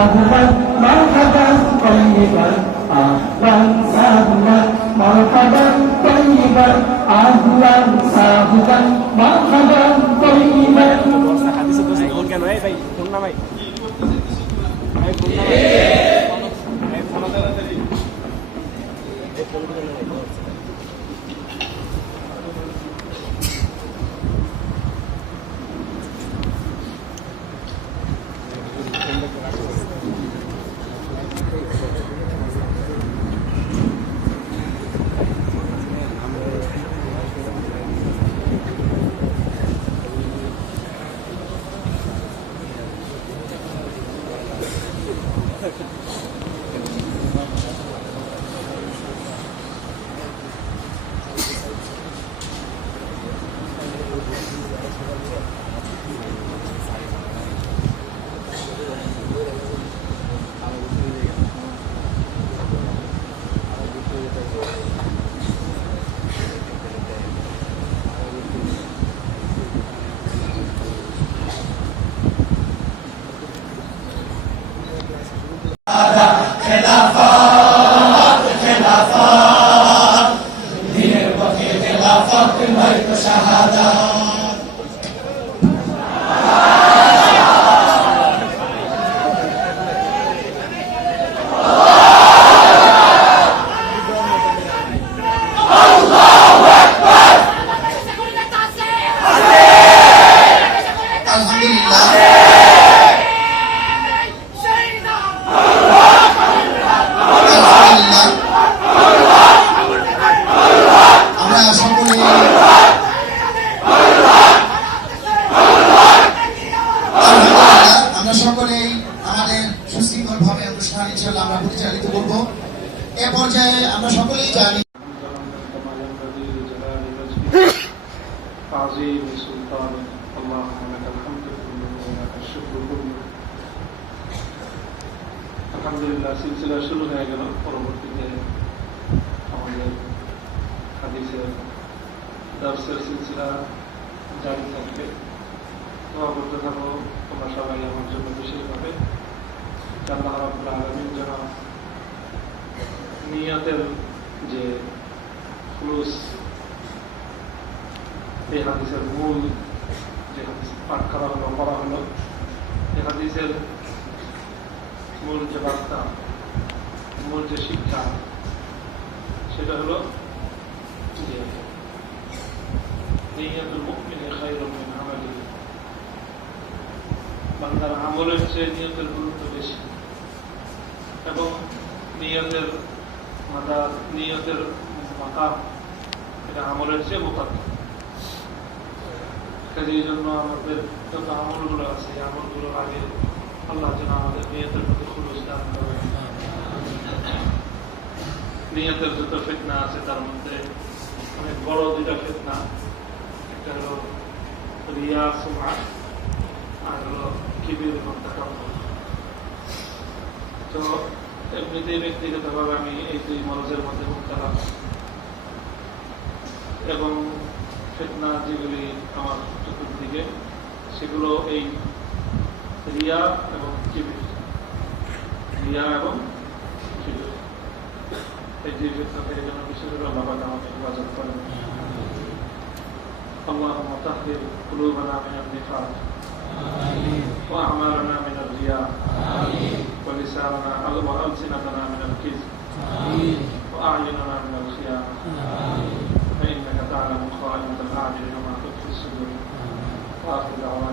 সাধুবাদ মারহাবান তৈবার আহবান সাধুবাদ মারহাবান তৈবার আহবান সাধুবাদ মারহাবান তৈবার হাদিসে আলহামদুলিল্লাহ আলহামদুলিল্লাহ আমরা সকলে আলহামদুলিল্লাহ, আমরা সকলেই আমাদের সুশৃঙ্খল ভাবে অনুষ্ঠান ইনশাল্লাহ আমরা পরিচালিত করব এ পর্যায়ে আমরা সকলেই জানি عظيم سلطانك اللهم لك الحمد كله ولك الشكر كله আলহামদুলিল্লাহ সিলসিলা শুরু হয়ে গেল পরবর্তীতে আমাদের হাদিসের দর্শের সিলসিলা জারি থাকবে দোয়া করতে থাকো তোমরা সবাই আমার জন্য বিশেষভাবে আল্লাহ রাবুল আলমিন যেন নিয়তের যে ফুলুস এই হাদিসের মূল যে হাদিস পাঠ করা হলো, পড়া হলো এই হাদিসের মূল যে বার্তা, মূল যে শিক্ষা, সেটা হলো যে নিয়তুল মুমিনে খায়রুম মিন আমালিহি। বান্দার আমলের চেয়ে নিয়তের গুরুত্ব বেশি। এবং নিয়তের মাথা নিয়তের মাকাম, এটা আমলের চেয়ে মোকাদ্দম এই জন্য আমাদের যত আমলগুলো আছে, এই আমলগুলো আগে আল্লাহ যেন আমাদের নিয়তের প্রতি খুলুস দান করে ফিতনা আছে, তার মধ্যে অনেক বড় দুইটা ফিতনা। একটা হলো রিয়া সুমা, আর হলো কিবির মন্তাকাম। তো এমনিতেই ব্যক্তিগতভাবে আমি এই দুই মরজের মধ্যে মুক্তারা এবং ফেতনা যেগুলি আমার চতুর্দিকে সেগুলো এই রিয়া এবং কিবির রিয়া এবং কিবির এই দুই ফেতনা থেকে যেন বিশেষ করে আল্লাহ পাক আমাকে হেফাজত করেন اللهم طهر قلوبنا من النفاق واعمالنا من الرياء ولساننا والسنتنا من الكذب. وأعيننا من الخيانة. فإنك تعلم خائنة الأعين وما تخفي الصدور. وآخر دعوانا